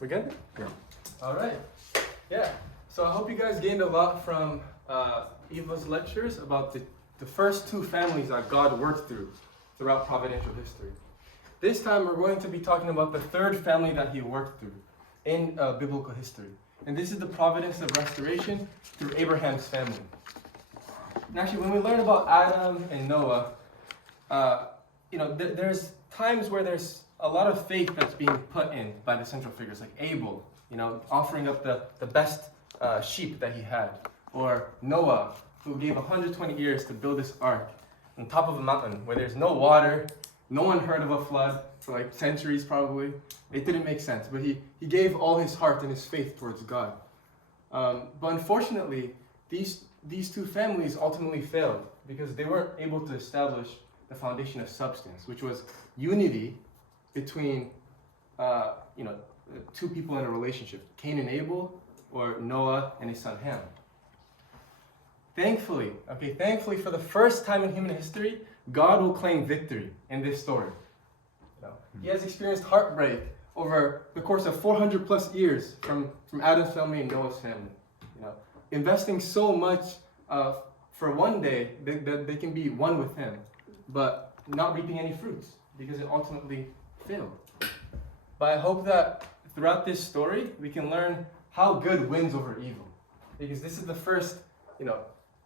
We good? Yeah. All right. Yeah. So I hope you guys gained a lot from Eva's lectures about the first two families that God worked throughout providential history. This time we're going to be talking about the third family that he worked through in biblical history. And this is the providence of restoration through Abraham's family. And actually, when we learn about Adam and Noah, there's times where there's a lot of faith that's being put in by the central figures, like Abel, offering up the best sheep that he had, or Noah, who gave 120 years to build this ark on top of a mountain where there's no water. No one heard of a flood for like centuries probably. It didn't make sense, but he gave all his heart and his faith towards God. But unfortunately, these two families ultimately failed because they weren't able to establish the foundation of substance, which was unity between two people in a relationship, Cain and Abel, or Noah and his son Ham. Thankfully for the first time in human history, God will claim victory in this story. He has experienced heartbreak over the course of 400 plus years from Adam's family and Noah's family. Investing so much for one day that they can be one with him, but not reaping any fruits because it ultimately failed. But I hope that throughout this story, we can learn how good wins over evil. Because this is the first,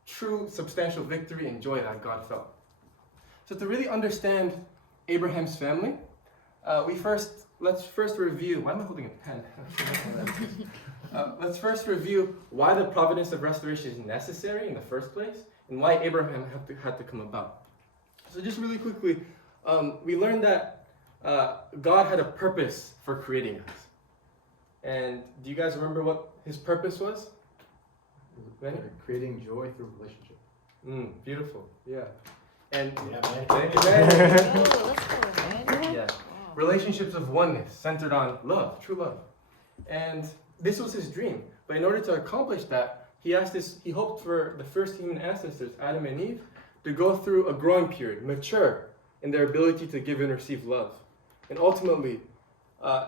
true substantial victory and joy that God felt. So to really understand Abraham's family, let's first review, why am I holding a pen? Let's first review why the providence of restoration is necessary in the first place and why Abraham had to come about. So just really quickly, we learned that God had a purpose for creating us. And do you guys remember what his purpose was? Creating joy through relationship. Beautiful. Yeah. And Yeah. Relationships of oneness centered on love, true love. And this was his dream. But in order to accomplish that, he hoped for the first human ancestors, Adam and Eve, to go through a growing period, mature in their ability to give and receive love. And ultimately,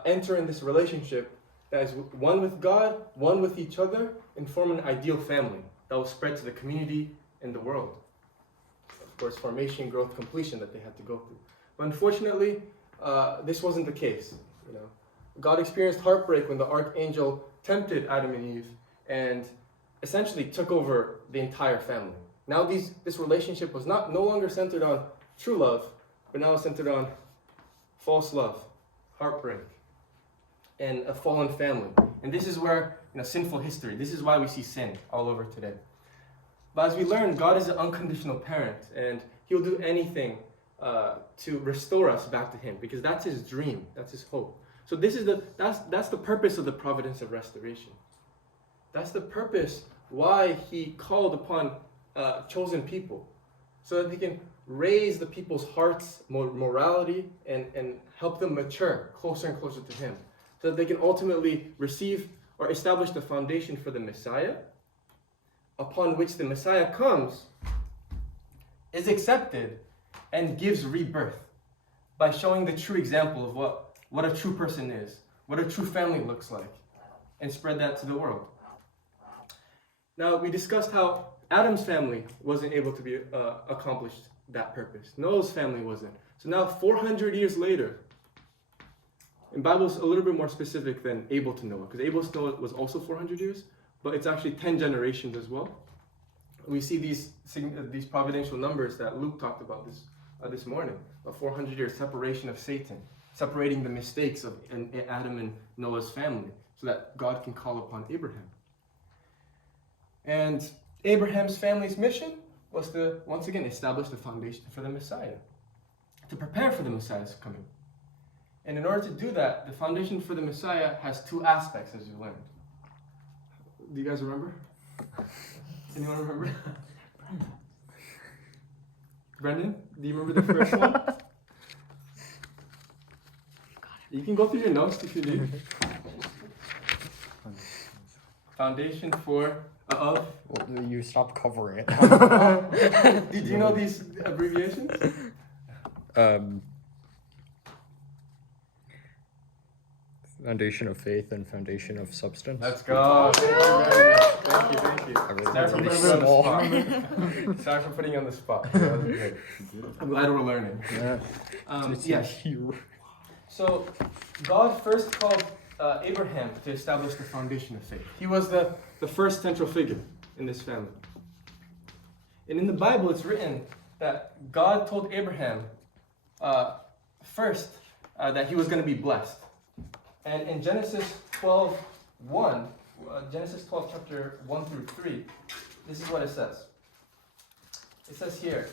enter in this relationship that is one with God, one with each other, and form an ideal family that will spread to the community and the world. Of course, formation, growth, completion that they had to go through. But unfortunately, this wasn't the case. God experienced heartbreak when the archangel tempted Adam and Eve and essentially took over the entire family. Now this relationship was no longer centered on true love, but now centered on false love, heartbreak, and a fallen family. And this is where, sinful history, this is why we see sin all over today. But as we learn, God is an unconditional parent, and he'll do anything to restore us back to him, because that's his dream, that's his hope. So that's the purpose of the providence of restoration. That's the purpose why he called upon chosen people, so that he can raise the people's hearts, morality, and help them mature closer and closer to him, so that they can ultimately receive or establish the foundation for the Messiah, upon which the Messiah comes, is accepted, and gives rebirth by showing the true example of what a true person is, what a true family looks like, and spread that to the world. Now, we discussed how Adam's family wasn't able to be accomplished that purpose. Noah's family wasn't. So now 400 years later, and the Bible's a little bit more specific than Abel to Noah, because Abel to Noah was also 400 years, but it's actually 10 generations as well. We see these providential numbers that Luke talked about this morning, a 400 year separation of Satan, separating the mistakes of Adam and Noah's family, so that God can call upon Abraham. And Abraham's family's mission was to, once again, establish the foundation for the Messiah, to prepare for the Messiah's coming. And in order to do that, the foundation for the Messiah has two aspects, as you learned. Do you guys remember? Anyone remember? Brendan, do you remember the first one? You can go through your notes if you need. Foundation of. Well, you stopped covering it. Did you know these abbreviations? Foundation of faith and foundation of substance. Let's go. Thank you. Thank you. Everything's Sorry for really putting you small. on the spot. Sorry for putting you on the spot. That was good. I'm glad we're learning. Yeah. Yes. Here. So, God first called Abraham to establish the foundation of faith. He was the first central figure in this family. And in the Bible, it's written that God told Abraham first that he was going to be blessed. And in Genesis 12:1, Genesis 12, chapter 1 through 3, this is what it says. It says here,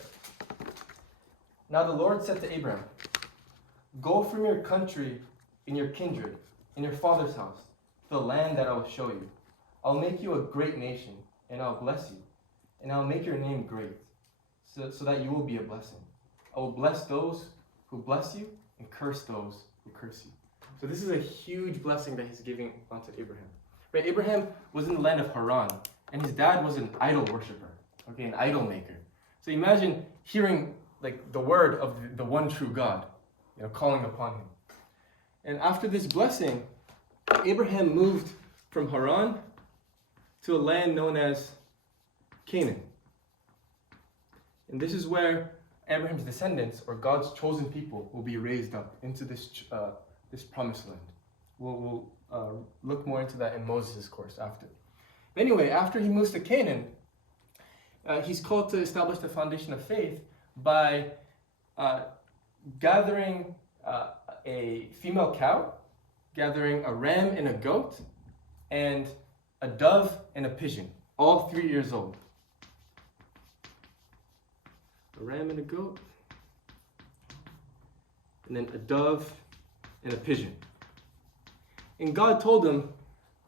"Now the Lord said to Abraham, 'Go from your country and your kindred, and your father's house, to the land that I will show you. I'll make you a great nation, and I'll bless you, and I'll make your name great, so that you will be a blessing. I will bless those who bless you, and curse those who curse you.'" So this is a huge blessing that he's giving onto Abraham. Right? Abraham was in the land of Haran, and his dad was an idol worshiper, okay, an idol maker. So imagine hearing like the word of the one true God, calling upon him. And after this blessing, Abraham moved from Haran to a land known as Canaan. And this is where Abraham's descendants, or God's chosen people, will be raised up into this promised land. We'll look more into that in Moses' course after. But anyway, after he moves to Canaan, he's called to establish the foundation of faith by gathering a female cow, gathering a ram and a goat, and a dove and a pigeon, all 3 years old. A ram and a goat, and then a dove and a pigeon. And God told him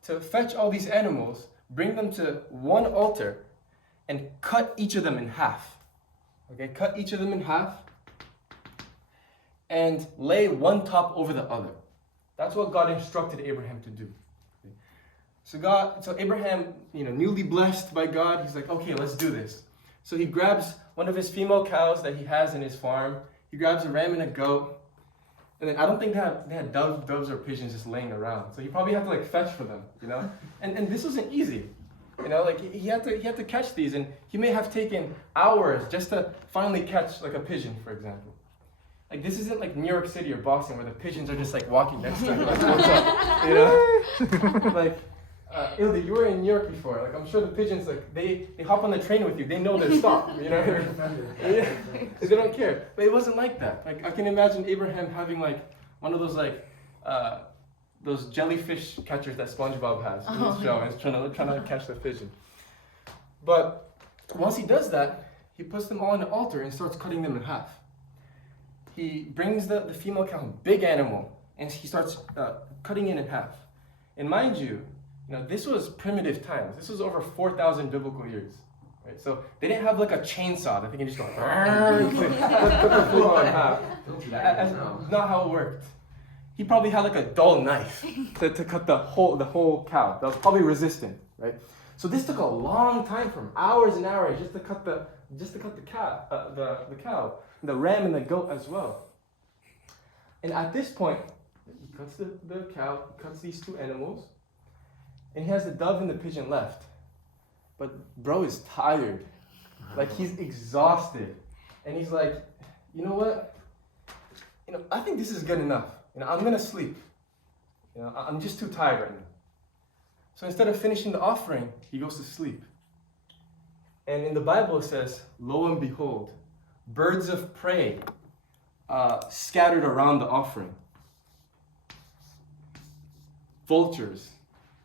to fetch all these animals, bring them to one altar, and cut each of them in half. Okay, cut each of them in half, and lay one top over the other. That's what God instructed Abraham to do. So Abraham, newly blessed by God, he's like, okay, let's do this. So he grabs one of his female cows that he has in his farm. He grabs a ram and a goat. And then I don't think they had doves or pigeons just laying around. So he probably had to fetch for them, And this wasn't easy. He had to catch these, and he may have taken hours just to finally catch a pigeon, for example. This isn't like New York City or Boston where the pigeons are just walking next to him, what's up, Ildi, you were in New York before. I'm sure the pigeons, they hop on the train with you. They know to stop, They don't care. But it wasn't like that. I can imagine Abraham having one of those jellyfish catchers that SpongeBob has in his show, and he's trying to catch the pigeon. But once he does that, he puts them all on an altar and starts cutting them in half. He brings the female cow, big animal, and he starts cutting it in half. And mind you, this was primitive times. This was over 4,000 biblical years. Right? So they didn't have a chainsaw that they can just go, cut the food in half. That's not how it worked. He probably had a dull knife to cut the whole cow. That was probably resistant, right? So this took a long time, from hours and hours, just to cut the cow, the ram and the goat as well. And at this point, he cuts the cow, cuts these two animals, and he has the dove and the pigeon left. But bro is tired. He's exhausted. And he's like, you know what? I think this is good enough. I'm going to sleep. I'm just too tired right now. So instead of finishing the offering, he goes to sleep. And in the Bible it says, lo and behold, birds of prey scattered around the offering. Vultures.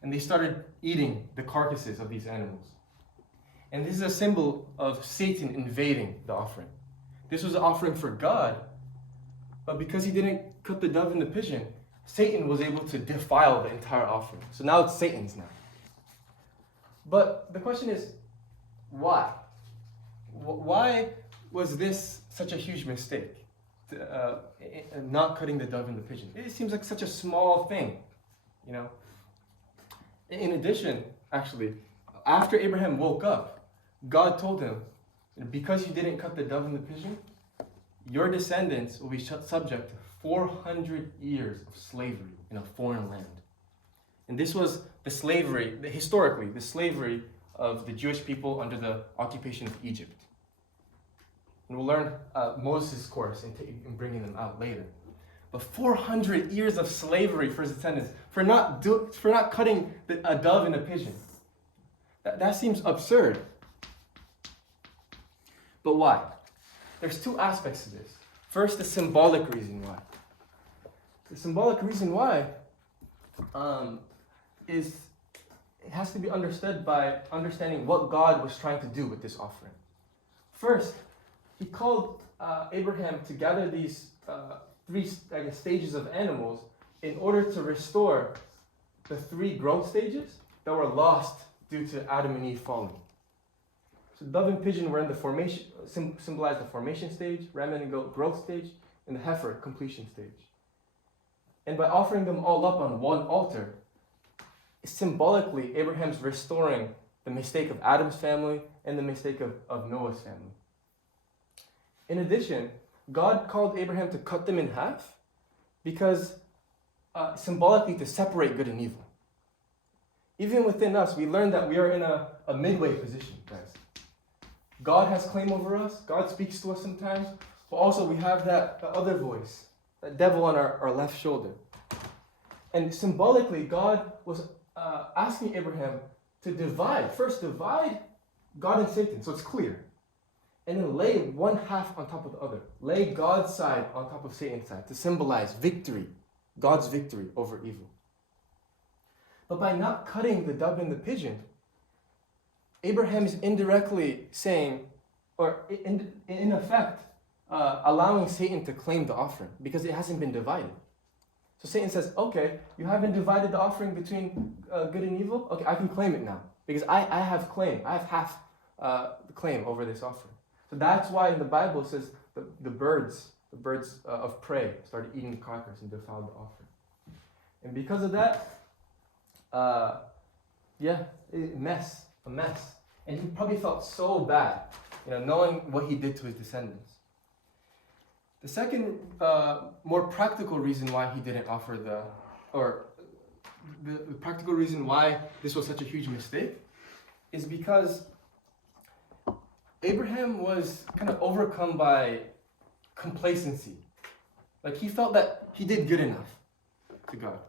And they started eating the carcasses of these animals. And this is a symbol of Satan invading the offering. This was an offering for God, but because he didn't cut the dove and the pigeon, Satan was able to defile the entire offering. So now it's Satan's now. But the question is, why? Why was this such a huge mistake? Not cutting the dove and the pigeon. It seems like such a small thing, In addition, actually, after Abraham woke up, God told him, because you didn't cut the dove and the pigeon, your descendants will be subject to 400 years of slavery in a foreign land. And this was the slavery, historically, the slavery of the Jewish people under the occupation of Egypt. And we'll learn Moses' course in bringing them out later. But 400 years of slavery for his descendants, for not cutting a dove and a pigeon. That seems absurd. But why? There's two aspects to this. First, the symbolic reason why. The symbolic reason why is it has to be understood by understanding what God was trying to do with this offering. First, he called Abraham to gather these three stages of animals in order to restore the three growth stages that were lost due to Adam and Eve falling. So dove and pigeon were in the formation, symbolize the formation stage, ram and goat growth stage, and the heifer completion stage. And by offering them all up on one altar, symbolically, Abraham's restoring the mistake of Adam's family and the mistake of Noah's family. In addition, God called Abraham to cut them in half because symbolically to separate good and evil. Even within us, we learn that we are in a midway position, guys. God has claim over us. God speaks to us sometimes. But also we have that other voice, that devil on our left shoulder. And symbolically, God was asking Abraham to divide God and Satan, so it's clear. And then lay one half on top of the other. Lay God's side on top of Satan's side to symbolize victory, God's victory over evil. But by not cutting the dove and the pigeon, Abraham is indirectly saying, or in effect, allowing Satan to claim the offering because it hasn't been divided. So Satan says, okay, you haven't divided the offering between good and evil? Okay, I can claim it now because I have claim. I have half the claim over this offering. So that's why in the Bible it says the birds of prey started eating the carcass and defiled the offering. And because of that, a mess. And he probably felt so bad, knowing what he did to his descendants. The second, more practical reason why he didn't offer the practical reason why this was such a huge mistake is because Abraham was kind of overcome by complacency. Like he felt that he did good enough to God.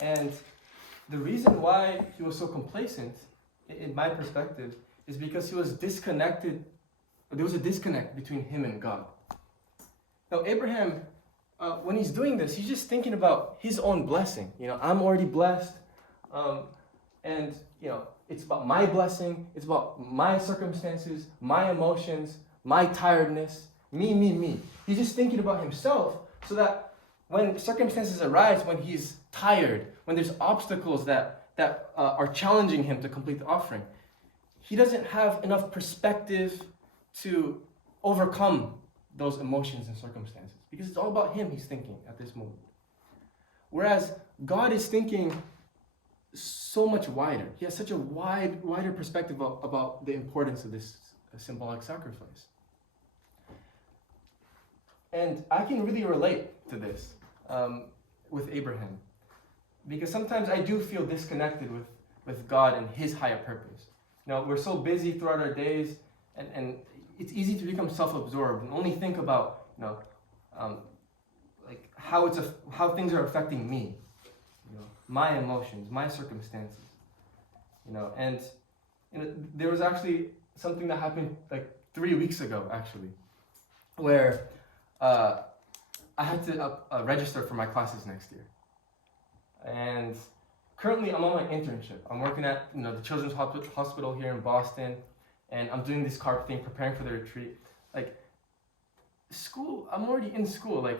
And the reason why he was so complacent, in my perspective, is because he was disconnected. There was a disconnect between him and God. Now, Abraham, when he's doing this, he's just thinking about his own blessing. I'm already blessed, and it's about my blessing. It's about my circumstances, my emotions, my tiredness, me. He's just thinking about himself, so that when circumstances arise, when he's tired, when there's obstacles that are challenging him to complete the offering, he doesn't have enough perspective to overcome those emotions and circumstances because it's all about him he's thinking at this moment. Whereas God is thinking so much wider. He has such a wider perspective about the importance of this symbolic sacrifice. And I can really relate to this with Abraham because sometimes I do feel disconnected with God and his higher purpose. We're so busy throughout our days and it's easy to become self-absorbed and only think about, like how things are affecting me, my emotions, my circumstances, and there was actually something that happened like 3 weeks ago, actually, where I had to register for my classes next year, and currently I'm on my internship. I'm working at the Children's Hospital here in Boston. And I'm doing this CARP thing, preparing for the retreat. Like, school, I'm already in school. Like,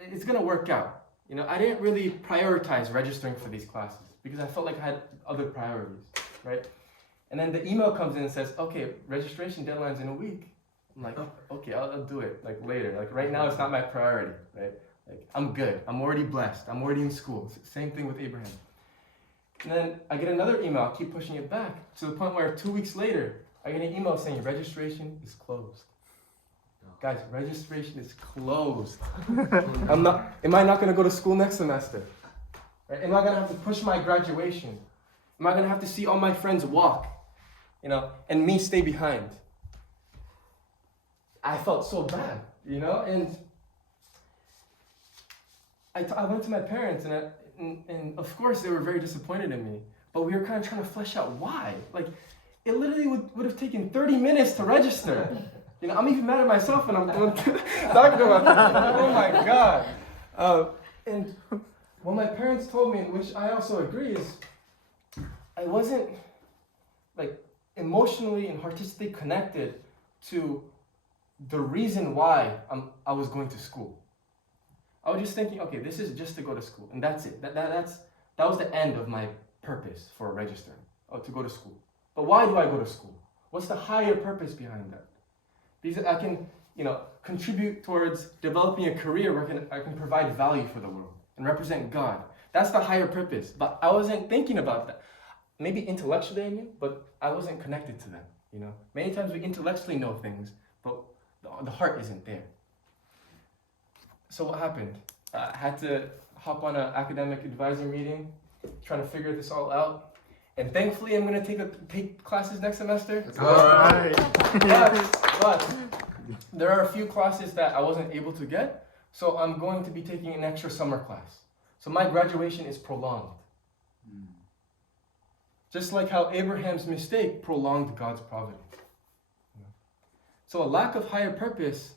it's going to work out. I didn't really prioritize registering for these classes because I felt like I had other priorities, right? And then the email comes in and says, okay, registration deadline's in a week. I'm like, okay, I'll do it, like, later. Like, right now, it's not my priority, right? Like, I'm good. I'm already blessed. I'm already in school. Same thing with Abraham. And then I get another email. I keep pushing it back to the point where 2 weeks later, I get an email saying registration is closed. guys, registration is closed. Am I not going to go to school next semester? Right? Am I going to have to push my graduation? Am I going to have to see all my friends walk, and me stay behind? I felt so bad, and I went to my parents, and of course they were very disappointed in me, but we were kind of trying to flesh out why. Like, it literally would have taken 30 minutes to register. I'm even mad at myself when I'm talking about that. Oh my God. And what my parents told me, which I also agree, is I wasn't emotionally and artistically connected to the reason why I was going to school. I was just thinking, okay, this is just to go to school, and that's it. That was the end of my purpose for registering, to go to school. But why do I go to school? What's the higher purpose behind that? Because I can, contribute towards developing a career where I can provide value for the world and represent God. That's the higher purpose. But I wasn't thinking about that. Maybe intellectually I knew, but I wasn't connected to them. Many times we intellectually know things, but the heart isn't there. So what happened? I had to hop on an academic advisor meeting, trying to figure this all out. And thankfully, I'm going to take classes next semester. All right. But there are a few classes that I wasn't able to get, so I'm going to be taking an extra summer class. So my graduation is prolonged. Just like how Abraham's mistake prolonged God's providence. So a lack of higher purpose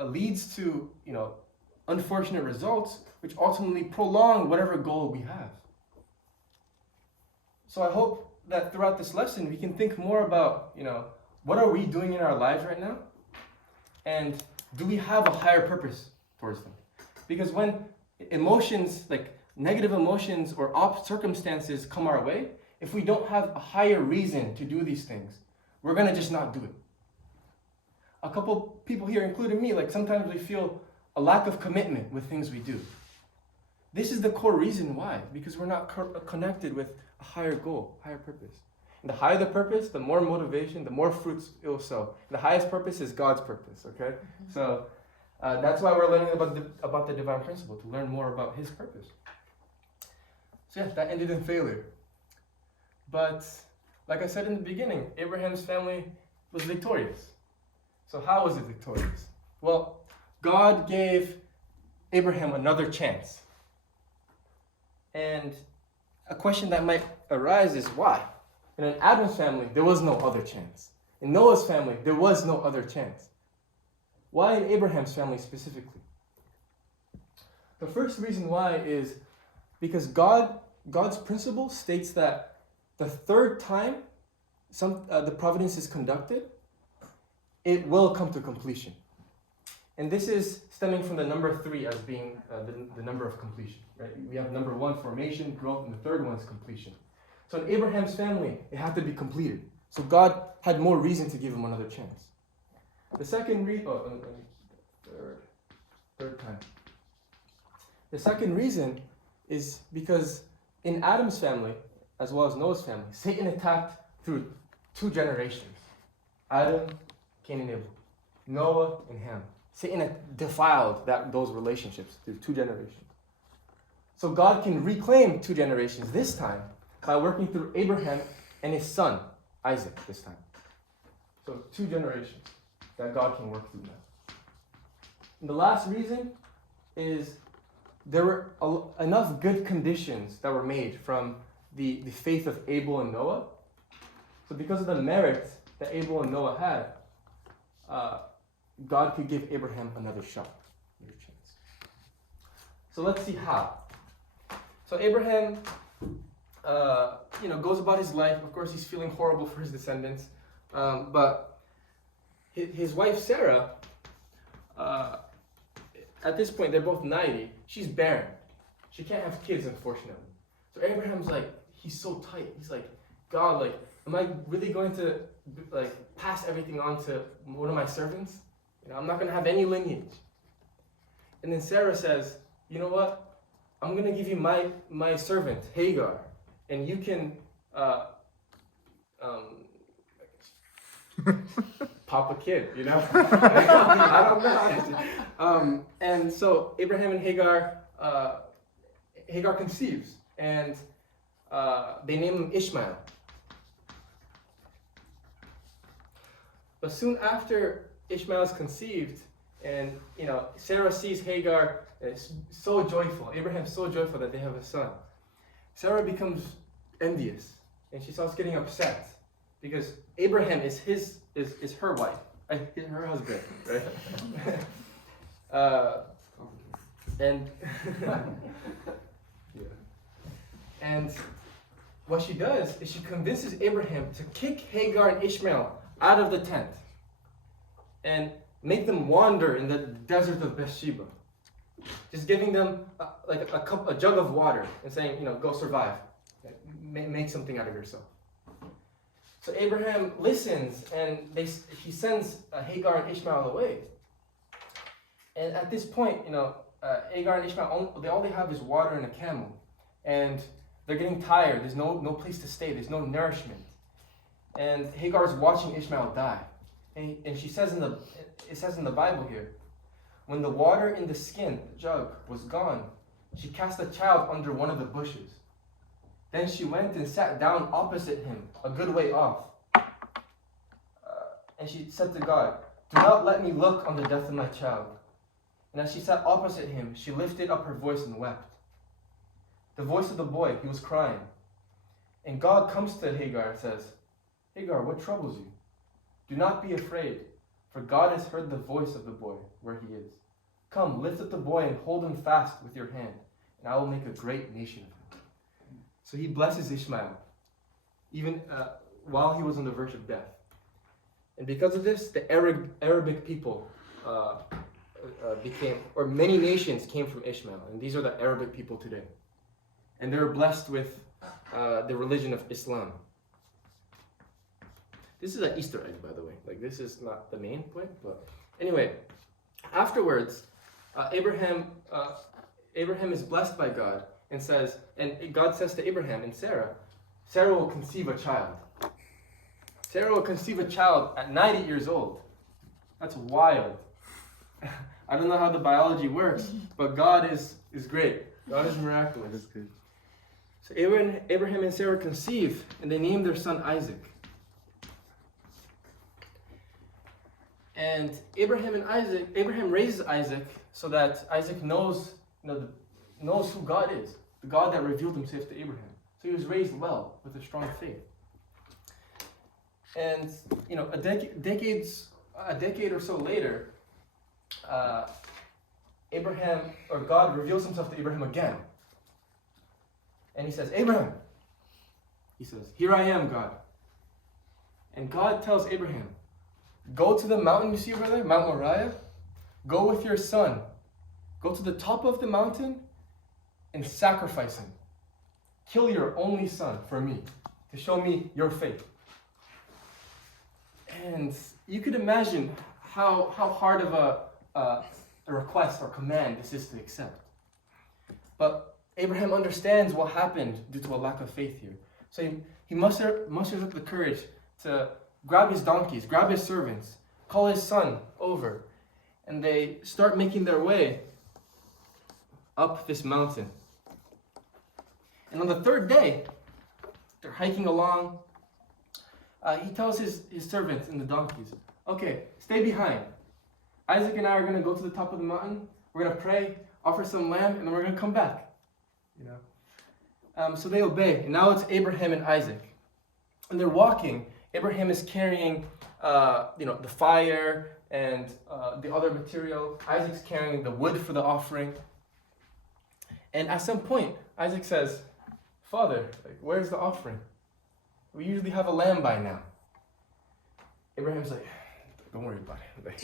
leads to, unfortunate results, which ultimately prolong whatever goal we have. So I hope that throughout this lesson, we can think more about, what are we doing in our lives right now? And do we have a higher purpose towards them? Because when emotions, like negative emotions or circumstances come our way, if we don't have a higher reason to do these things, we're going to just not do it. A couple people here, including me, sometimes we feel a lack of commitment with things we do. This is the core reason why, because we're not connected with a higher goal, higher purpose. And the higher the purpose, the more motivation, the more fruits it will sow. And the highest purpose is God's purpose, okay? Mm-hmm. So that's why we're learning about the divine principle, to learn more about His purpose. So that ended in failure. But like I said in the beginning, Abraham's family was victorious. So how was it victorious? Well, God gave Abraham another chance. And a question that might arise is why? In Adam's family, there was no other chance. In Noah's family, there was no other chance. Why in Abraham's family specifically? The first reason why is because God's principle states that the third time the providence is conducted, it will come to completion. And this is stemming from the number 3 as being the number of completion. Right? We have number 1, formation, growth, and the third one is completion. So in Abraham's family, it had to be completed. So God had more reason to give him another chance. The second third time. The second reason is because in Adam's family, as well as Noah's family, Satan attacked through 2 generations. Adam, Cain and Abel. Noah and Ham. Satan had defiled those relationships through 2 generations. So God can reclaim 2 generations this time by working through Abraham and his son, Isaac, this time. So 2 generations that God can work through now. And the last reason is there were enough good conditions that were made from the faith of Abel and Noah. So because of the merit that Abel and Noah had, God could give Abraham another shot, another chance. So let's see how. So Abraham, goes about his life. Of course, he's feeling horrible for his descendants. But his wife, Sarah, at this point, they're both 90. She's barren. She can't have kids, unfortunately. So Abraham's he's so tight. He's like, God, am I really going to, pass everything on to one of my servants? I'm not going to have any lineage. And then Sarah says, you know what? I'm going to give you my servant, Hagar, and you can pop a kid, you know? I don't know. And so Abraham and Hagar conceives, and they name him Ishmael. But soon after Ishmael is conceived, and Sarah sees Hagar, is so joyful. Abraham's so joyful that they have a son. Sarah becomes envious, and she starts getting upset because Abraham is her wife, her husband, right? And what she does is she convinces Abraham to kick Hagar and Ishmael out of the tent and make them wander in the desert of Bathsheba. Just giving them a jug of water and saying, go survive. Make something out of yourself. So Abraham listens, and he sends Hagar and Ishmael away. And at this point, Hagar and Ishmael, all they have is water and a camel. And they're getting tired. There's no place to stay. There's no nourishment. And Hagar is watching Ishmael die. And she says it says in the Bible here, when the water in the skin, the jug, was gone, she cast the child under one of the bushes. Then she went and sat down opposite him, a good way off. And she said to God, "Do not let me look on the death of my child." And as she sat opposite him, she lifted up her voice and wept. The voice of the boy, he was crying. And God comes to Hagar and says, "Hagar, what troubles you? Do not be afraid, for God has heard the voice of the boy where he is. Come, lift up the boy and hold him fast with your hand, and I will make a great nation of him." So he blesses Ishmael, even while he was on the verge of death. And because of this, the Arabic people many nations came from Ishmael, and these are the Arabic people today. And they were blessed with the religion of Islam. This is an Easter egg, by the way. This is not the main point, but anyway, afterwards, Abraham is blessed by God and says, and God says to Abraham and Sarah will conceive a child. Sarah will conceive a child at 90 years old. That's wild. I don't know how the biology works, but God is great. God is miraculous. That is good. So Abraham and Sarah conceive, and they name their son Isaac. And Abraham raises Isaac so that Isaac knows who God is, the God that revealed himself to Abraham. So he was raised well with a strong faith. And a decade or so later, God reveals himself to Abraham again. And he says, "Abraham." He says, "Here I am, God." And God tells Abraham, "Go to the mountain you see over there, Mount Moriah. Go with your son. Go to the top of the mountain and sacrifice him. Kill your only son for me, to show me your faith." And you could imagine how hard of a request or command this is to accept. But Abraham understands what happened due to a lack of faith here. So he musters up the courage to grab his donkeys, grab his servants, call his son over, and they start making their way up this mountain. And on the third day, they're hiking along. He tells his servants and the donkeys, "Okay, stay behind. Isaac and I are going to go to the top of the mountain. We're going to pray, offer some lamb, and then we're going to come back." So they obey. And now it's Abraham and Isaac. And they're walking. Abraham is carrying, the fire and the other material. Isaac's carrying the wood for the offering. And at some point, Isaac says, "Father, where's the offering? We usually have a lamb by now." Abraham's like, "Don't worry about it."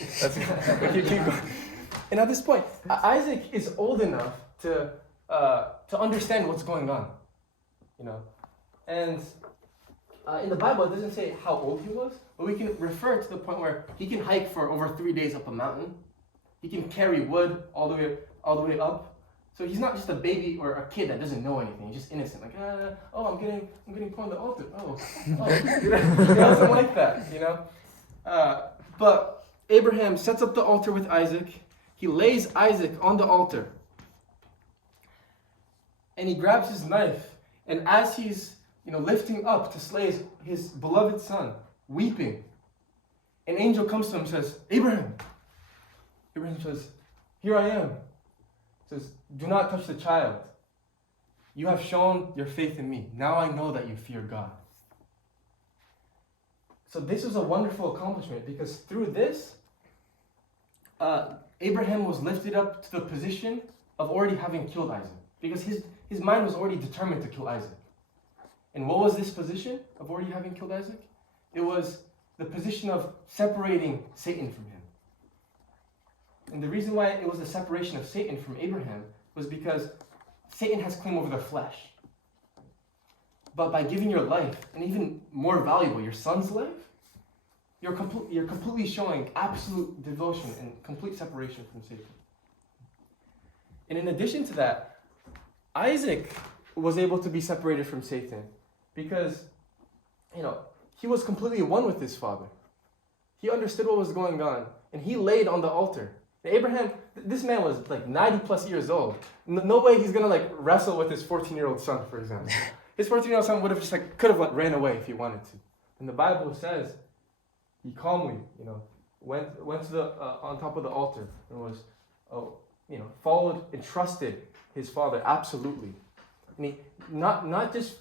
Keep going. And at this point, Isaac is old enough to understand what's going on, And in the Bible, it doesn't say how old he was, but we can refer to the point where he can hike for over 3 days up a mountain. He can carry wood all the way up. So he's not just a baby or a kid that doesn't know anything. He's just innocent, I'm getting put on the altar. He doesn't like that, But Abraham sets up the altar with Isaac. He lays Isaac on the altar. And he grabs his knife. And as he's lifting up to slay his beloved son, weeping, an angel comes to him and says, Abraham. Abraham says, here I am. He says, do not touch the child. You have shown your faith in me. Now I know that you fear God. So this was a wonderful accomplishment because through this, Abraham was lifted up to the position of already having killed Isaac. Because his mind was already determined to kill Isaac. And what was this position of already having killed Isaac? It was the position of separating Satan from him. And the reason why it was the separation of Satan from Abraham was because Satan has claim over the flesh. But by giving your life, and even more valuable, your son's life, you're completely showing absolute devotion and complete separation from Satan. And in addition to that, Isaac was able to be separated from Satan because, he was completely one with his father. He understood what was going on, and he laid on the altar. And Abraham, this man was like 90 plus years old. No way he's gonna wrestle with his 14-year-old son, for example. His 14-year-old son would have just could have ran away if he wanted to. And the Bible says he calmly, went to the on top of the altar and was, followed and trusted his father absolutely. And he not just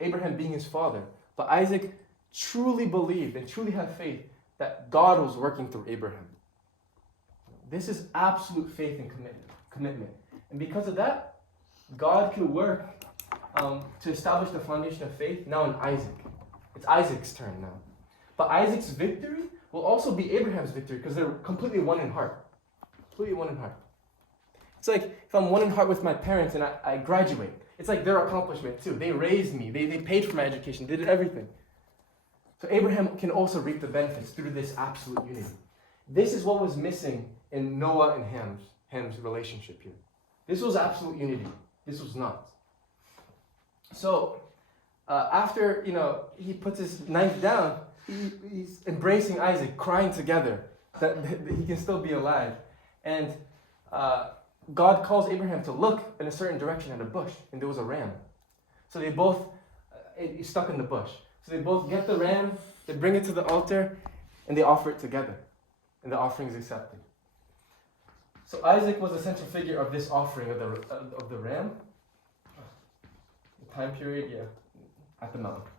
Abraham being his father, but Isaac truly believed and truly had faith that God was working through Abraham. This is absolute faith and commitment. And because of that, God could work to establish the foundation of faith now in Isaac. It's Isaac's turn now. But Isaac's victory will also be Abraham's victory because they're completely one in heart. Completely one in heart. It's like if I'm one in heart with my parents and I graduate, it's like their accomplishment too. They raised me. They paid for my education. They did everything. So Abraham can also reap the benefits through this absolute unity. This is what was missing in Noah and Ham's relationship here. This was absolute unity. This was not. So after he puts his knife down, he's embracing Isaac, crying together that he can still be alive. And God calls Abraham to look in a certain direction at a bush, and there was a ram. So they both, he's stuck in the bush. So they both get the ram, they bring it to the altar, and they offer it together. And the offering is accepted. So Isaac was the central figure of this offering of the ram. The time period, at the mountain.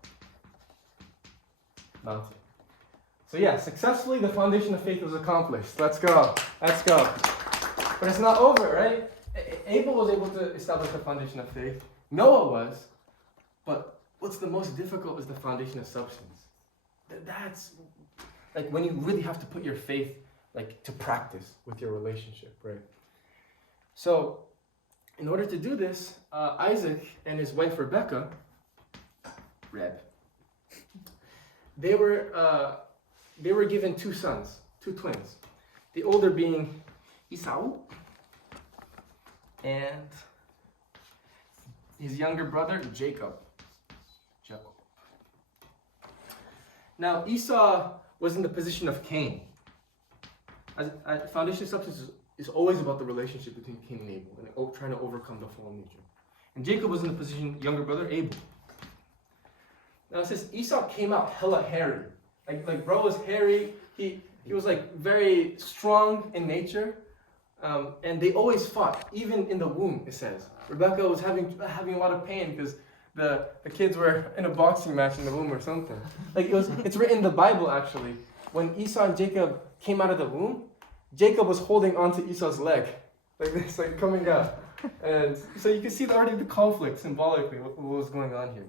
So successfully the foundation of faith was accomplished. Let's go. But it's not over, right? Abel was able to establish the foundation of faith. Noah was. But what's the most difficult is the foundation of substance. That's when you really have to put your faith to practice with your relationship, right? So in order to do this, Isaac and his wife Rebecca, they were given two sons, two twins. The older being Esau and his younger brother Jacob. Now Esau was in the position of Cain. Foundation of substance is always about the relationship between Cain and Abel and trying to overcome the fallen nature. And Jacob was in the position younger brother Abel. Now it says Esau came out hella hairy. Like bro was hairy. He was very strong in nature. And they always fought, even in the womb, it says. Rebecca was having a lot of pain because the kids were in a boxing match in the womb or something. It's written in the Bible actually. When Esau and Jacob came out of the womb, Jacob was holding onto Esau's leg, like this, coming out. And so you can see already the conflict symbolically, what was going on here.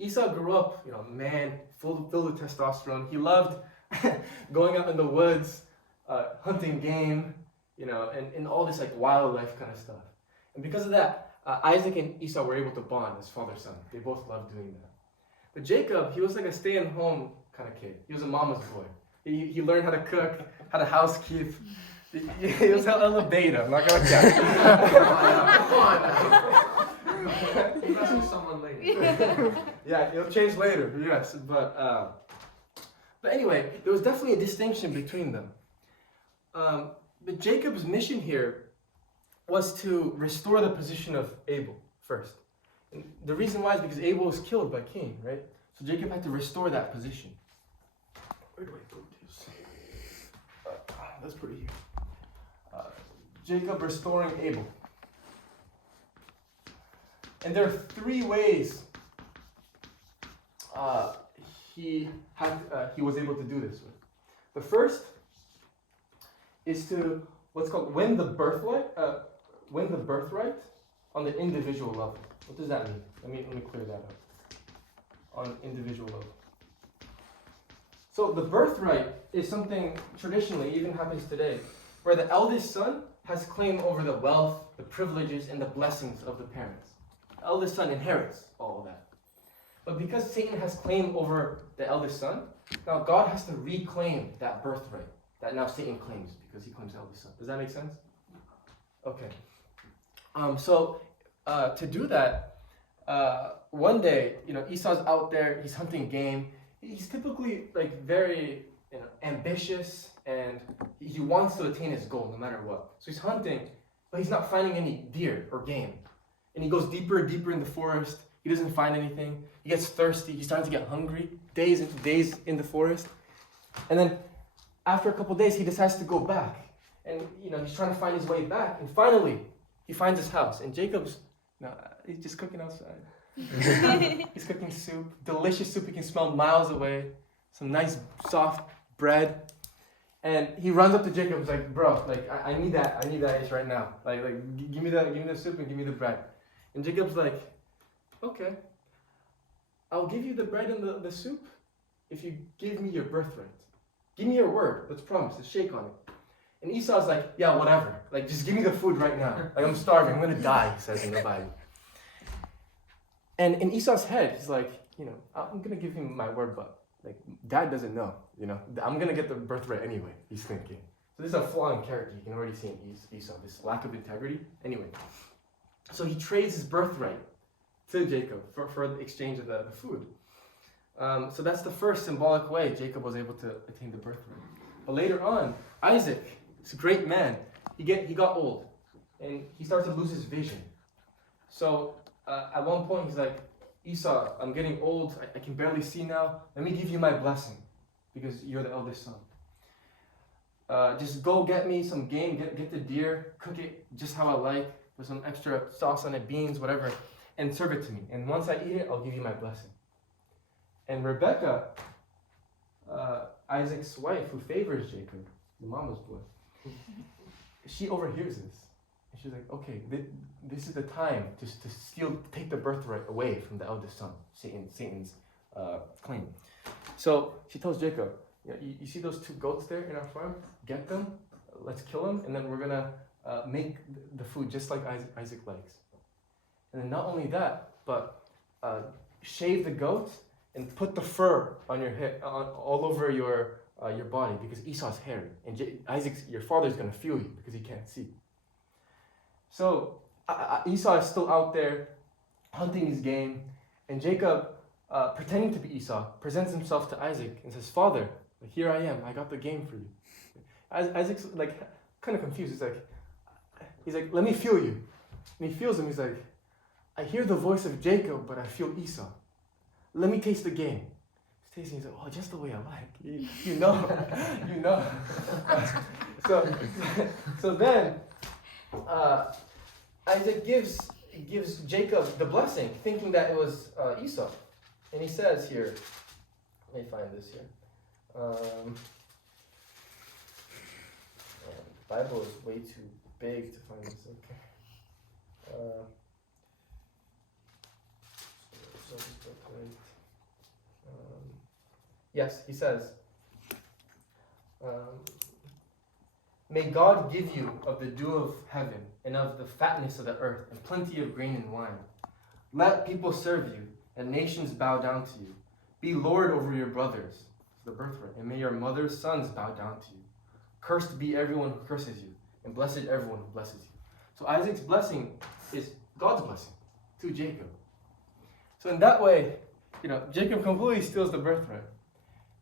Esau grew up, man, filled with testosterone. He loved going out in the woods, hunting game, and all this wildlife kind of stuff. And because of that, Isaac and Esau were able to bond as father-son. They both loved doing that. But Jacob, he was a stay-at-home kind of kid. He was a mama's boy. He learned how to cook, how to housekeep. He was hella beta. I'm not gonna count. Come on now. He must be someone later. Yeah, he'll change later. Yes, but But anyway, there was definitely a distinction between them. But Jacob's mission here was to restore the position of Abel first. And the reason why is because Abel was killed by Cain, right? So Jacob had to restore that position. Where do I put this? Let's put it here. Jacob restoring Abel. And there are three ways he was able to do this with. The first is to what's called win the birthright on the individual level. What does that mean? Let me clear that up. On individual level. So the birthright is something traditionally, even happens today, where the eldest son has claim over the wealth, the privileges, and the blessings of the parents. The eldest son inherits all of that. But because Satan has claim over the eldest son, now God has to reclaim that birthright that now Satan claims because he claims the eldest son. Does that make sense? Okay. So to do that, one day, Esau's out there, he's hunting game. He's typically very ambitious, and he wants to attain his goal no matter what. So he's hunting, but he's not finding any deer or game. And he goes deeper and deeper in the forest. He doesn't find anything. He gets thirsty. He's starting to get hungry. Days in the forest. And then after a couple days, he decides to go back. And he's trying to find his way back. And finally, he finds his house. And Jacob's, he's just cooking outside. He's cooking soup, delicious soup. You can smell miles away. Some nice soft bread. And he runs up to Jacob. He's like, bro, I need that. I need that ice right now. Give me the soup and give me the bread. And Jacob's like, okay, I'll give you the bread and the soup if you give me your birthright. Give me your word. Let's promise. Let's shake on it. And Esau's like, yeah, whatever. Just give me the food right now. I'm starving. I'm going to die, he says in the Bible. And in Esau's head, he's like, I'm going to give him my word, but Dad doesn't know. I'm going to get the birthright anyway, he's thinking. So this is a flaw in character. You can already see in Esau, this lack of integrity. Anyway, so he trades his birthright to Jacob for the exchange of the food. So that's the first symbolic way Jacob was able to attain the birthright. But later on, Isaac, this great man, he got old, and he starts to lose his vision. So at one point, he's like, Esau, I'm getting old. I can barely see now. Let me give you my blessing, because you're the eldest son. Just go get me some game. Get the deer, cook it just how I like, with some extra sauce on it, beans, whatever, and serve it to me. And once I eat it, I'll give you my blessing. And Rebecca, Isaac's wife, who favors Jacob, the mama's boy, she overhears this. And she's like, okay, this is the time to take the birthright away from the eldest son, Satan's claim. So she tells Jacob, you see those two goats there in our farm? Get them, let's kill them, and then we're going to make the food just like Isaac likes. And then not only that, but shave the goats and put the fur on your head, all over your body, because Esau's hairy, and your father's gonna feel you because he can't see. So Esau is still out there hunting his game, and Jacob, pretending to be Esau, presents himself to Isaac and says, "Father, here I am. I got the game for you." Isaac's kind of confused. He's like, "Let me feel you." And he feels him. He's like, "I hear the voice of Jacob, but I feel Esau. Let me taste the game." He's tasting. He's like, "Oh, just the way I like." You know. So then, Isaac gives Jacob the blessing, thinking that it was Esau, and he says here. Let me find this here. The Bible is way too big to find this. Okay. Yes, he says, "May God give you of the dew of heaven and of the fatness of the earth and plenty of grain and wine. Let people serve you and nations bow down to you. Be Lord over your brothers," the birthright, "and may your mother's sons bow down to you. Cursed be everyone who curses you, and blessed everyone who blesses you." So Isaac's blessing is God's blessing to Jacob. So in that way, Jacob completely steals the birthright.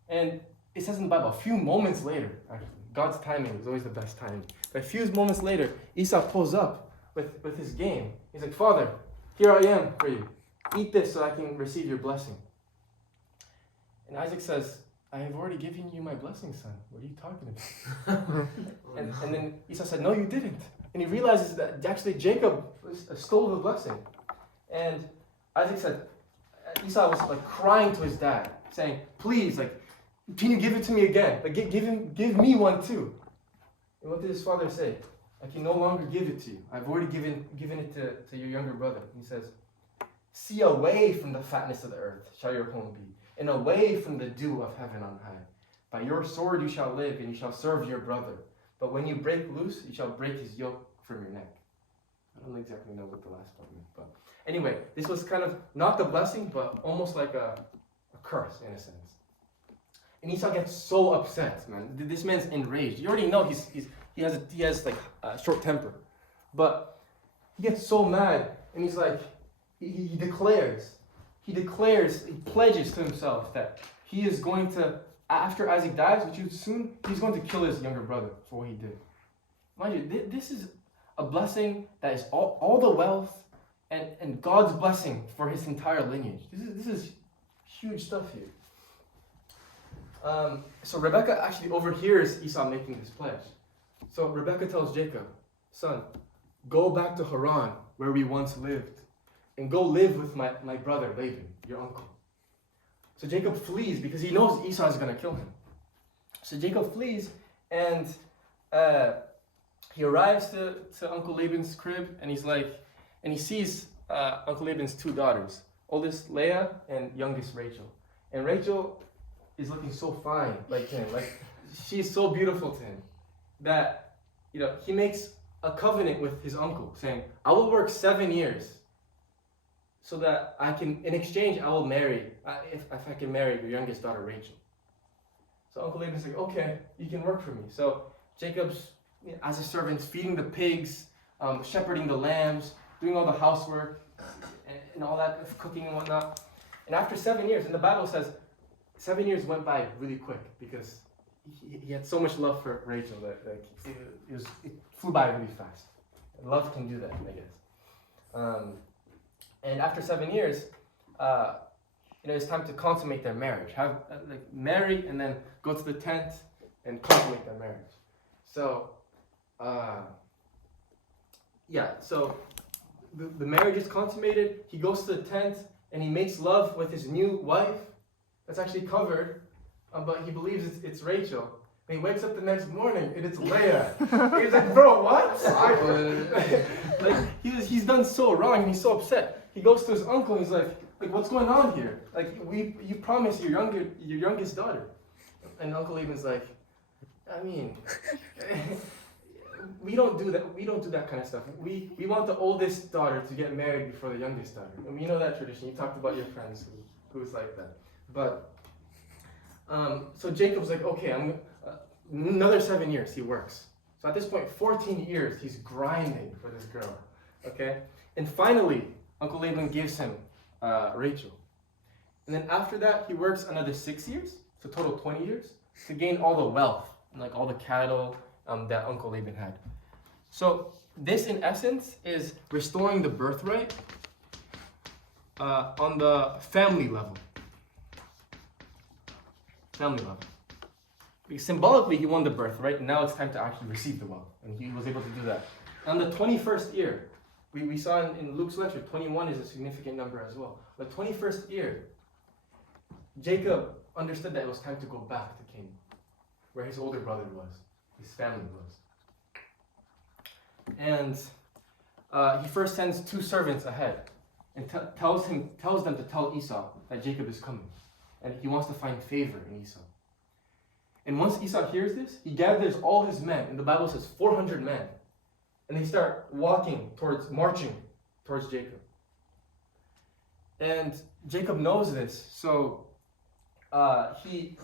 And it says in the Bible, a few moments later, actually, God's timing is always the best timing. But a few moments later, Esau pulls up with his game. He's like, Father, here I am for you. Eat this so I can receive your blessing. And Isaac says, I have already given you my blessing, son. What are you talking about? and then Esau said, no, you didn't. And he realizes that actually Jacob stole the blessing. And Isaac said, Esau was like crying to his dad, saying, please, like, can you give it to me again? Like, give me one too. And what did his father say? I can no longer give it to you. I've already given it to your younger brother. He says, see, away from the fatness of the earth shall your home be, and away from the dew of heaven on high. By your sword you shall live, and you shall serve your brother. But when you break loose, you shall break his yoke from your neck. I don't exactly know what the last part means, but anyway, this was kind of not the blessing, but almost like a curse in a sense. And Esau gets so upset, man. This man's enraged. You already know he has like a short temper, but he gets so mad, and he's like, he pledges to himself that he is going to, after Isaac dies, which is soon, he's going to kill his younger brother for what he did. Mind you, this is a blessing that is all the wealth and God's blessing for his entire lineage. This is huge stuff here. So Rebekah actually overhears Esau making this pledge. So Rebekah tells Jacob, son, go back to Haran, where we once lived, and go live with my brother Laban, your uncle. So Jacob flees because he knows Esau is going to kill him. So Jacob flees, and he arrives to Uncle Laban's crib, and he sees Uncle Laban's two daughters, oldest Leah and youngest Rachel. And Rachel is looking so fine like him, like she's so beautiful to him that he makes a covenant with his uncle, saying, I will work 7 years so that in exchange, I will marry, if I can marry your youngest daughter, Rachel. So Uncle Laban's like, okay, you can work for me. So Jacob's, as a servant, feeding the pigs, shepherding the lambs, doing all the housework, and all that, cooking and whatnot. And after 7 years, and the Bible says, 7 years went by really quick because he had so much love for Rachel that it flew by really fast. Love can do that, I guess. And after 7 years, it's time to consummate their marriage. Marry and then go to the tent and consummate their marriage. So, so the marriage is consummated. He goes to the tent and he makes love with his new wife. That's actually covered, but he believes it's Rachel. And he wakes up the next morning and it's Leah. He's like, bro, what? He's done so wrong and he's so upset. He goes to his uncle and he's like, what's going on here? You promised your youngest daughter. And Uncle Laban's like, I mean, we don't do that. We don't do that kind of stuff. We want the oldest daughter to get married before the youngest daughter. And we know that tradition. You talked about your friends who's like that. But so Jacob's like, okay, another 7 years he works. So at this point, 14 years he's grinding for this girl. Okay, and finally Uncle Laban gives him Rachel. And then after that, he works another 6 years, so total 20 years, to gain all the wealth, like all the cattle that Uncle Laban had. So this, in essence, is restoring the birthright on the family level. Because symbolically, he won the birthright, and now it's time to actually receive the wealth. And he was able to do that. On the 21st year, we saw in Luke's lecture, 21 is a significant number as well. The 21st year, Jacob understood that it was time to go back to Canaan, where his older brother was, his family was. And he first sends 2 servants ahead and tells them to tell Esau that Jacob is coming. And he wants to find favor in Esau. And once Esau hears this, he gathers all his men, and the Bible says 400 men. And they start marching towards Jacob. And Jacob knows this, so he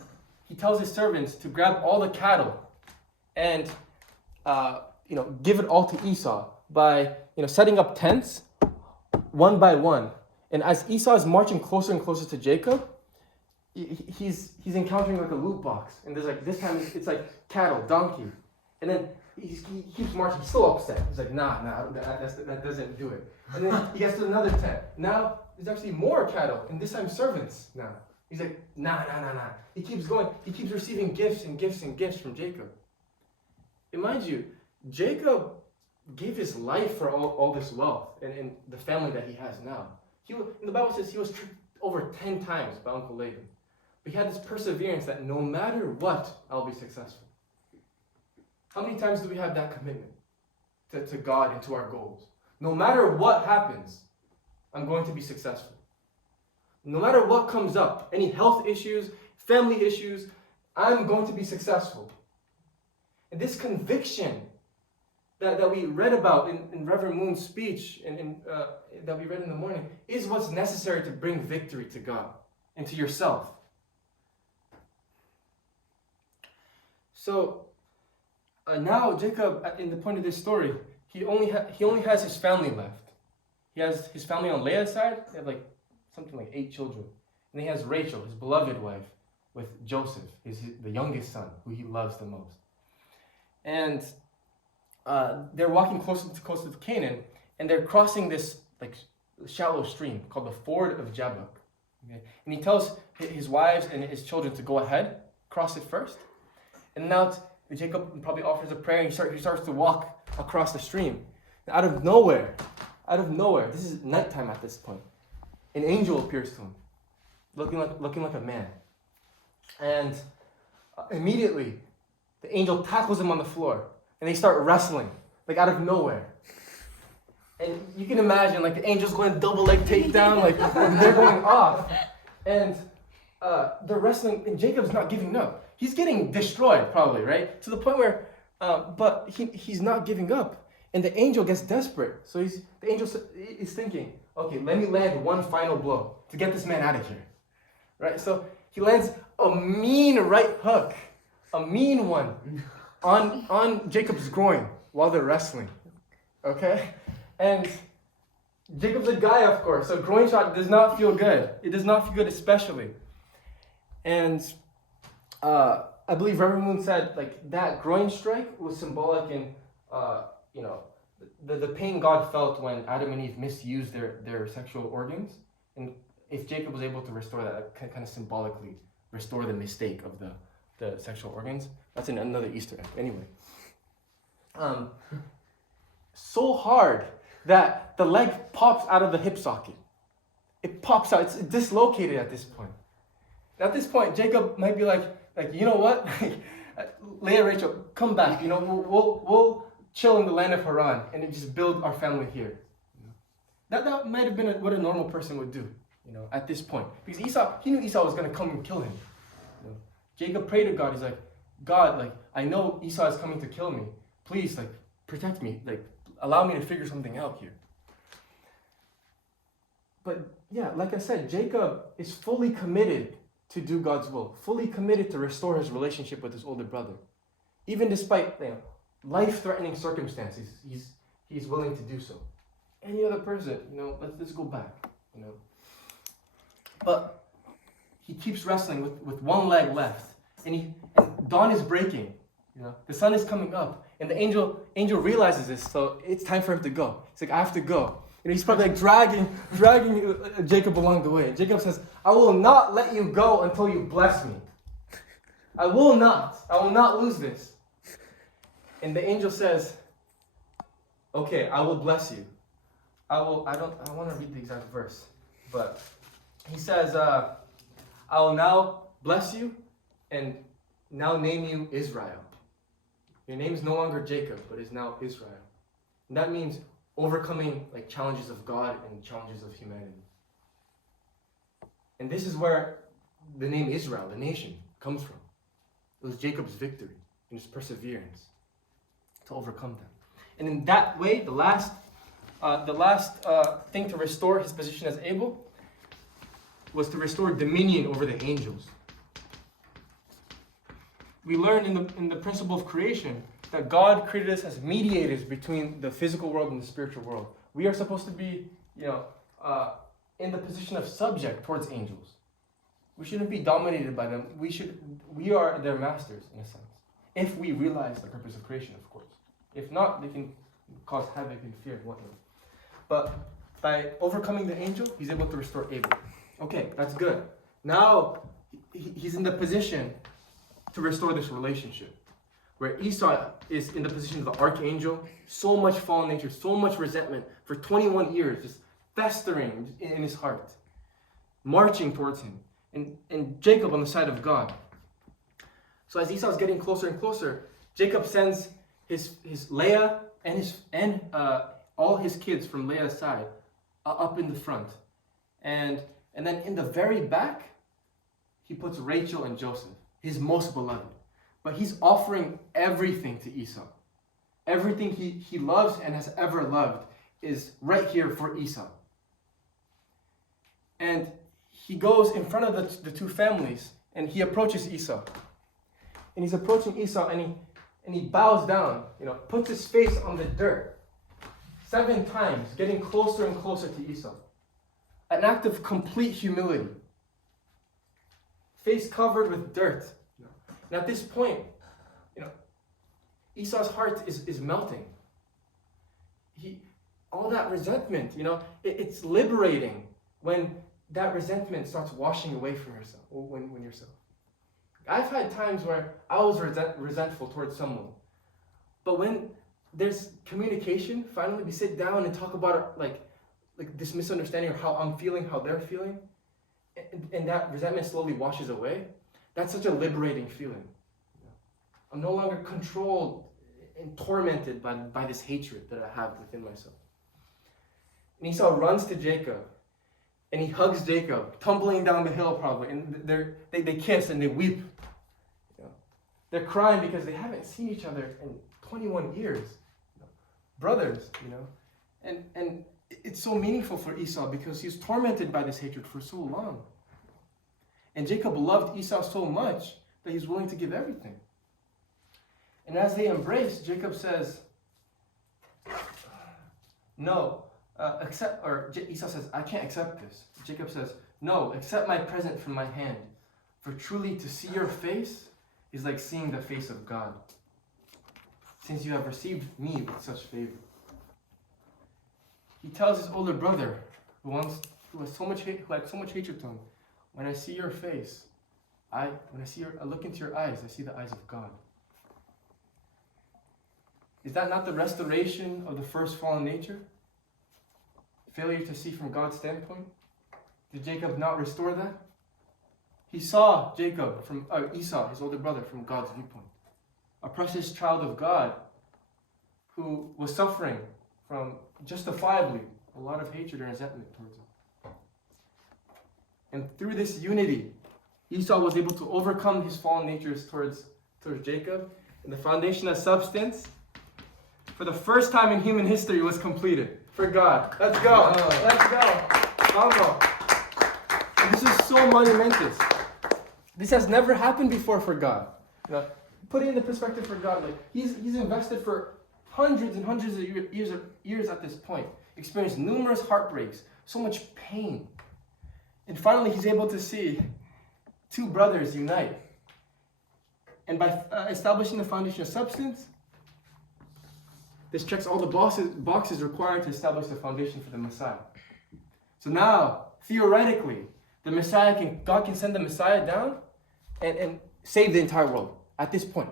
tells his servants to grab all the cattle and give it all to Esau by setting up tents one by one. And as Esau is marching closer and closer to Jacob, he's encountering like a loot box, and there's like this time it's like cattle, donkey, and then he keeps marching. He's still upset. He's like, nah, that doesn't do it. And then he gets to another tent. Now there's actually more cattle, and this time servants. Now he's like, nah. He keeps going. He keeps receiving gifts and gifts and gifts from Jacob. And mind you, Jacob gave his life for all this wealth and the family that he has now. The Bible says he was tricked over 10 times by Uncle Laban. But he had this perseverance that no matter what, I'll be successful. How many times do we have that commitment to God and to our goals? No matter what happens, I'm going to be successful. No matter what comes up, any health issues, family issues, I'm going to be successful. And this conviction that we read about in Reverend Moon's speech and that we read in the morning is what's necessary to bring victory to God and to yourself. So now Jacob, in the point of this story, he only has his family left. He has his family on Leah's side. They have like something like 8 children, and he has Rachel, his beloved wife, with Joseph, the youngest son, who he loves the most. And they're walking closer to Canaan, and they're crossing this like shallow stream called the Ford of Jabbok. Okay? And he tells his wives and his children to go ahead, cross it first. And now Jacob probably offers a prayer, and he starts to walk across the stream. And out of nowhere, this is nighttime at this point, an angel appears to him, looking like a man. And immediately, the angel tackles him on the floor, and they start wrestling, like out of nowhere. And you can imagine, like the angel's going double leg takedown, like they're going off, and they're wrestling, and Jacob's not giving up. He's getting destroyed, probably, right? To the point where, but he's not giving up. And the angel gets desperate. So the angel is thinking, okay, let me land one final blow to get this man out of here, right? So he lands a mean right hook, a mean one, on Jacob's groin while they're wrestling, okay? And Jacob's a guy, of course, so groin shot does not feel good. It does not feel good, especially. And I believe Reverend Moon said like that groin strike was symbolic in the pain God felt when Adam and Eve misused their sexual organs, and if Jacob was able to restore that kind of symbolically restore the mistake of the sexual organs. That's another Easter egg. Anyway, so hard that the leg pops out of the hip socket. It pops out. It's dislocated at this point. And at this point, Jacob might be like, you know what? Leah, Rachel, come back. We'll chill in the land of Haran and just build our family here. That might have been what a normal person would do, at this point. Because he knew Esau was going to come and kill him. Jacob prayed to God. He's like, God, I know Esau is coming to kill me. Please, protect me. Allow me to figure something out here. But yeah, like I said, Jacob is fully committed to do God's will, fully committed to restore his relationship with his older brother. Even despite life-threatening circumstances, he's willing to do so. Any other person, let's go back, But he keeps wrestling with one leg left, and dawn is breaking, the sun is coming up, and the angel realizes this, so it's time for him to go. He's like, I have to go. He's probably dragging Jacob along the way. Jacob says, I will not let you go until you bless me. I will not lose this. And the angel says, okay, I will bless you. I want to read the exact verse, but he says, I will now bless you and now name you Israel. Your name is no longer Jacob, but is now Israel. And that means overcoming challenges of God and challenges of humanity. And this is where the name Israel, the nation, comes from. It was Jacob's victory and his perseverance to overcome them. And in that way, the last thing to restore his position as Abel was to restore dominion over the angels. We learned in the principle of creation that God created us as mediators between the physical world and the spiritual world. We are supposed to be, in the position of subject towards angels. We shouldn't be dominated by them. We are their masters, in a sense. If we realize the purpose of creation, of course. If not, they can cause havoc and fear and whatnot. But by overcoming the angel, he's able to restore Abel. Okay, that's good. Now, he's in the position to restore this relationship. Where Esau is in the position of the archangel, so much fallen nature, so much resentment for 21 years, just festering in his heart, marching towards him. And Jacob on the side of God. So as Esau's getting closer and closer, Jacob sends his Leah and all his kids from Leah's side up in the front. And then in the very back, he puts Rachel and Joseph, his most beloved. But he's offering everything to Esau. Everything he loves and has ever loved is right here for Esau. And he goes in front of the two families and he approaches Esau. And he's approaching Esau and he bows down, puts his face on the dirt 7 times, getting closer and closer to Esau. An act of complete humility. Face covered with dirt. And at this point, Esau's heart is melting. All that resentment, it's liberating when that resentment starts washing away from yourself, when yourself. I've had times where I was resentful towards someone. But when there's communication, finally we sit down and talk about it, like this misunderstanding or how I'm feeling, how they're feeling, and that resentment slowly washes away, that's such a liberating feeling. I'm no longer controlled and tormented by this hatred that I have within myself. And Esau runs to Jacob, and he hugs Jacob, tumbling down the hill probably, and they kiss and they weep. They're crying because they haven't seen each other in 21 years. Brothers, And it's so meaningful for Esau because he's tormented by this hatred for so long. And Jacob loved Esau so much that he's willing to give everything. And as they embrace, Jacob says, no, Esau says, I can't accept this. Jacob says, no, accept my present from my hand. For truly to see your face is like seeing the face of God, since you have received me with such favor. He tells his older brother, who had so much hatred to him, when I see your face, I look into your eyes, I see the eyes of God. Is that not the restoration of the first fallen nature? Failure to see from God's standpoint? Did Jacob not restore that? He saw Esau, his older brother, from God's viewpoint. A precious child of God who was suffering from, justifiably, a lot of hatred and resentment towards him. And through this unity, Esau was able to overcome his fallen natures towards Jacob. And the foundation of substance, for the first time in human history, was completed. For God. Let's go. Oh. Let's go. Bravo. And this is so monumentous. This has never happened before for God. Put it in the perspective for God. He's invested for hundreds and hundreds of years at this point. Experienced numerous heartbreaks, so much pain. And finally, he's able to see 2 brothers unite. And by establishing the foundation of substance, this checks all the boxes required to establish the foundation for the Messiah. So now, theoretically, God can send the Messiah down and save the entire world at this point.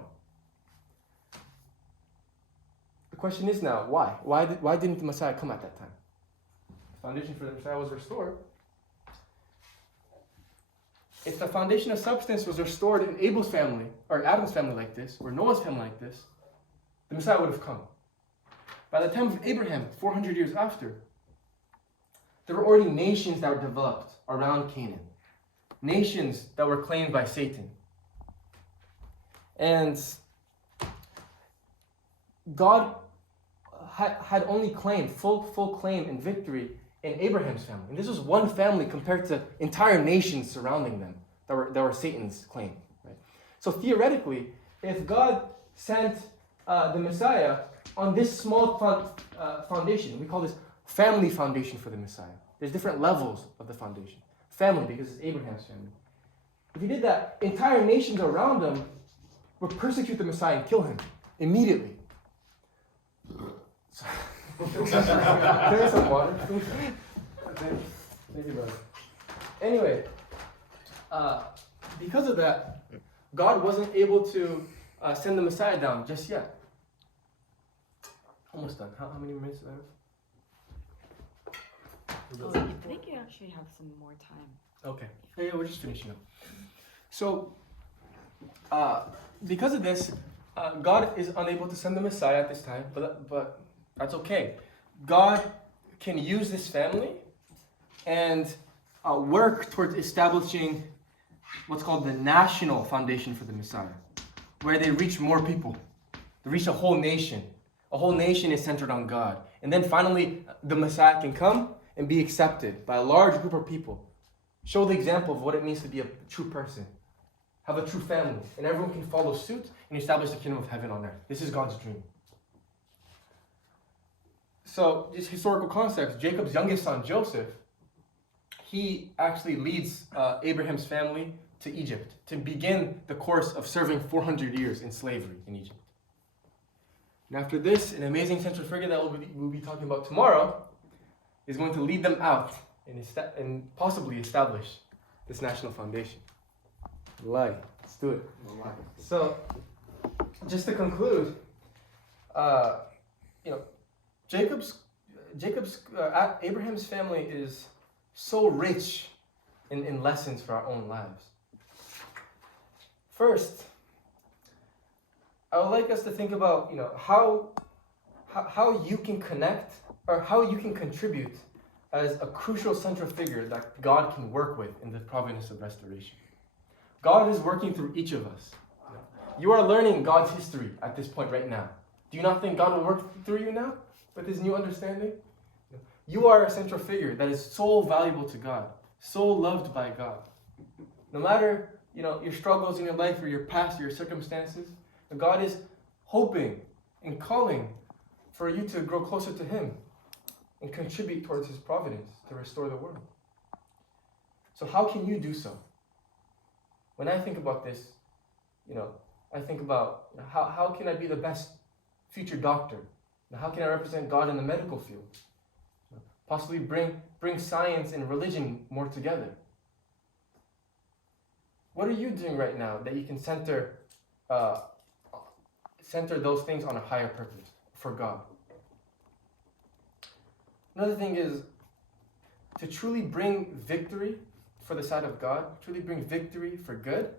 The question is now, why? Why didn't the Messiah come at that time? The foundation for the Messiah was restored. If the foundation of substance was restored in Abel's family, or Adam's family like this, or Noah's family like this, the Messiah would have come. By the time of Abraham, 400 years after, there were already nations that were developed around Canaan. Nations that were claimed by Satan. And God had only claimed, full claim and victory in Abraham's family. And this was one family compared to entire nations surrounding them that were Satan's claim. Right? So theoretically, if God sent the Messiah on this small foundation, we call this family foundation for the Messiah. There's different levels of the foundation. Family, because it's Abraham's family. if he did that, entire nations around him would persecute the Messiah and kill him immediately. Can I get some water, please? Thank you, brother. Anyway, because of that, God wasn't able to send the Messiah down just yet. Almost done. How many minutes do I have? I think you actually have some more time. Okay. Yeah, we're just finishing up. So, because of this, God is unable to send the Messiah at this time, but that's okay. God can use this family and work towards establishing what's called the national foundation for the Messiah, where they reach more people. They reach a whole nation. A whole nation is centered on God. And then finally, the Messiah can come and be accepted by a large group of people. Show the example of what it means to be a true person. Have a true family. And everyone can follow suit and establish the kingdom of heaven on earth. This is God's dream. So, just historical context, Jacob's youngest son, Joseph, he actually leads Abraham's family to Egypt to begin the course of serving 400 years in slavery in Egypt. And after this, an amazing central figure that we'll be talking about tomorrow is going to lead them out and possibly establish this national foundation. Let's do it. So, just to conclude, Abraham's family is so rich in lessons for our own lives. First, I would like us to think about, how you can connect or how you can contribute as a crucial central figure that God can work with in the providence of restoration. God is working through each of us. You are learning God's history at this point right now. Do you not think God will work through you now with His new understanding? You are a central figure that is so valuable to God, so loved by God. No matter, your struggles in your life or your past, your circumstances, God is hoping and calling for you to grow closer to Him and contribute towards His providence to restore the world. So how can you do so? When I think about this, I think about how can I be the best future doctor? How can I represent God in the medical field? Possibly bring science and religion more together. What are you doing right now that you can center those things on a higher purpose for God? Another thing is to truly bring victory for the side of God, truly bring victory for good.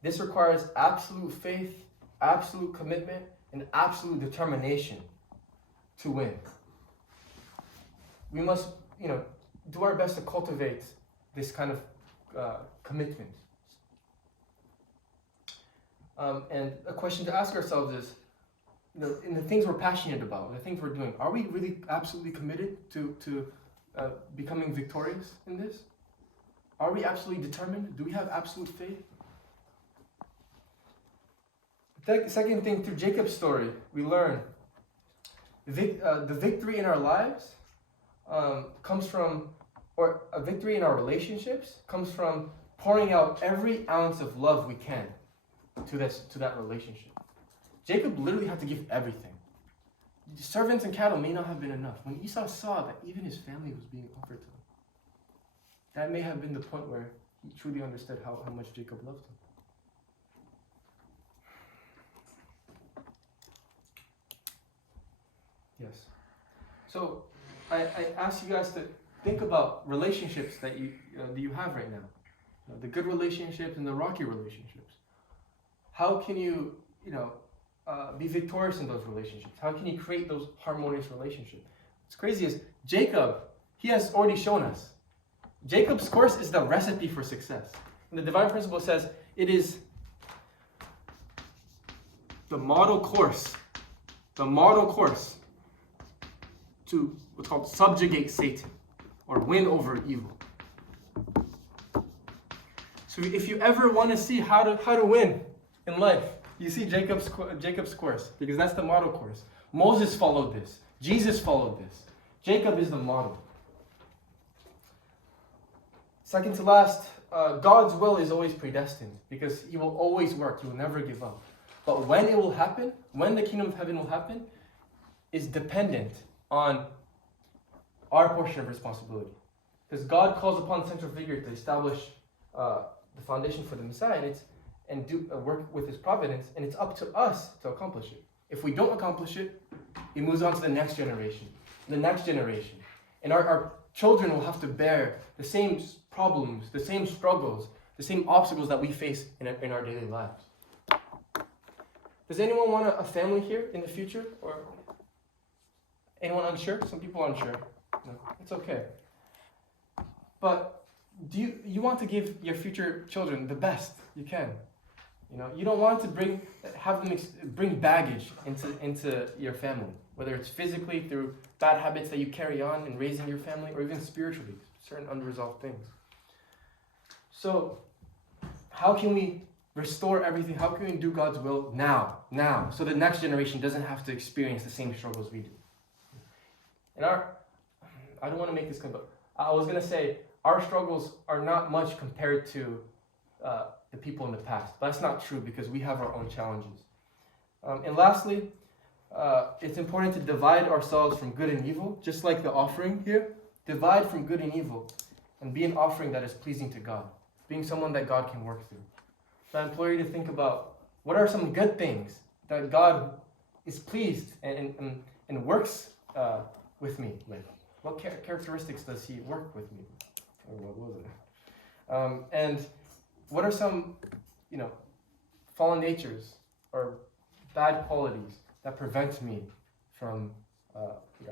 This requires absolute faith, absolute commitment, and absolute determination to win. We must, do our best to cultivate this kind of commitment. And a question to ask ourselves is, in the things we're passionate about, the things we're doing, are we really absolutely committed to becoming victorious in this? Are we absolutely determined? Do we have absolute faith? The second thing, through Jacob's story, we learn the victory in our lives comes from, or a victory in our relationships comes from pouring out every ounce of love we can to that relationship. Jacob literally had to give everything. Servants and cattle may not have been enough. When Esau saw that even his family was being offered to him, that may have been the point where he truly understood how much Jacob loved him. Yes. So I ask you guys to think about relationships that you have right now, the good relationships and the rocky relationships. How can you be victorious in those relationships? How can you create those harmonious relationships? What's crazy is Jacob, he has already shown us. Jacob's course is the recipe for success. And the divine principle says it is the model course to what's called subjugate Satan or win over evil. So if you ever want to see how to win in life, you see Jacob's course, because that's the model course. Moses followed this. Jesus followed this. Jacob is the model. Second to last, God's will is always predestined because He will always work. He will never give up. But when it will happen, when the kingdom of heaven will happen, is dependent on our portion of responsibility. Because God calls upon the central figure to establish the foundation for the Messiah and do work with His providence, and it's up to us to accomplish it. If we don't accomplish it, it moves on to the next generation. And our children will have to bear the same problems, the same struggles, the same obstacles that we face in our daily lives. Does anyone want a family here in the future? Or anyone unsure? Some people are unsure. No, it's okay. But do you want to give your future children the best you can? You don't want to have them bring baggage into your family, whether it's physically through bad habits that you carry on in raising your family, or even spiritually, certain unresolved things. So, how can we restore everything? How can we do God's will now, so the next generation doesn't have to experience the same struggles we do? And I don't want to make this but I was going to say, our struggles are not much compared to the people in the past. But that's not true because we have our own challenges. And lastly, it's important to divide ourselves from good and evil, just like the offering here. Divide from good and evil and be an offering that is pleasing to God, being someone that God can work through. So I implore you to think about what are some good things that God is pleased and works with me with. What characteristics does He work with me? Or what was it? And what are some, fallen natures or bad qualities that prevent me from,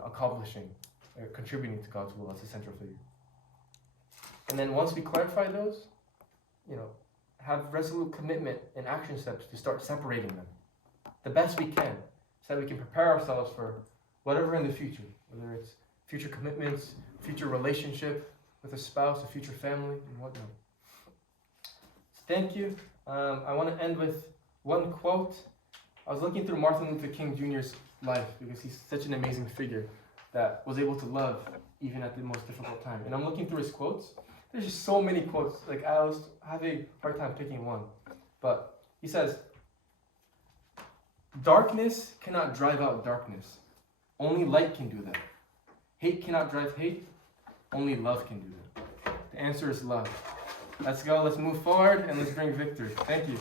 accomplishing or contributing to God's will as a central figure? And then once we clarify those, have resolute commitment and action steps to start separating them the best we can, so that we can prepare ourselves for whatever in the future, whether it's future commitments, future relationship with a spouse, a future family, and whatnot. So thank you. I want to end with one quote. I was looking through Martin Luther King Jr.'s life because he's such an amazing figure that was able to love even at the most difficult time. And I'm looking through his quotes. There's just so many quotes. Like, I was having a hard time picking one. But he says, "Darkness cannot drive out darkness. Only light can do that. Hate cannot drive hate. Only love can do that." The answer is love. Let's go. Let's move forward and let's bring victory. Thank you.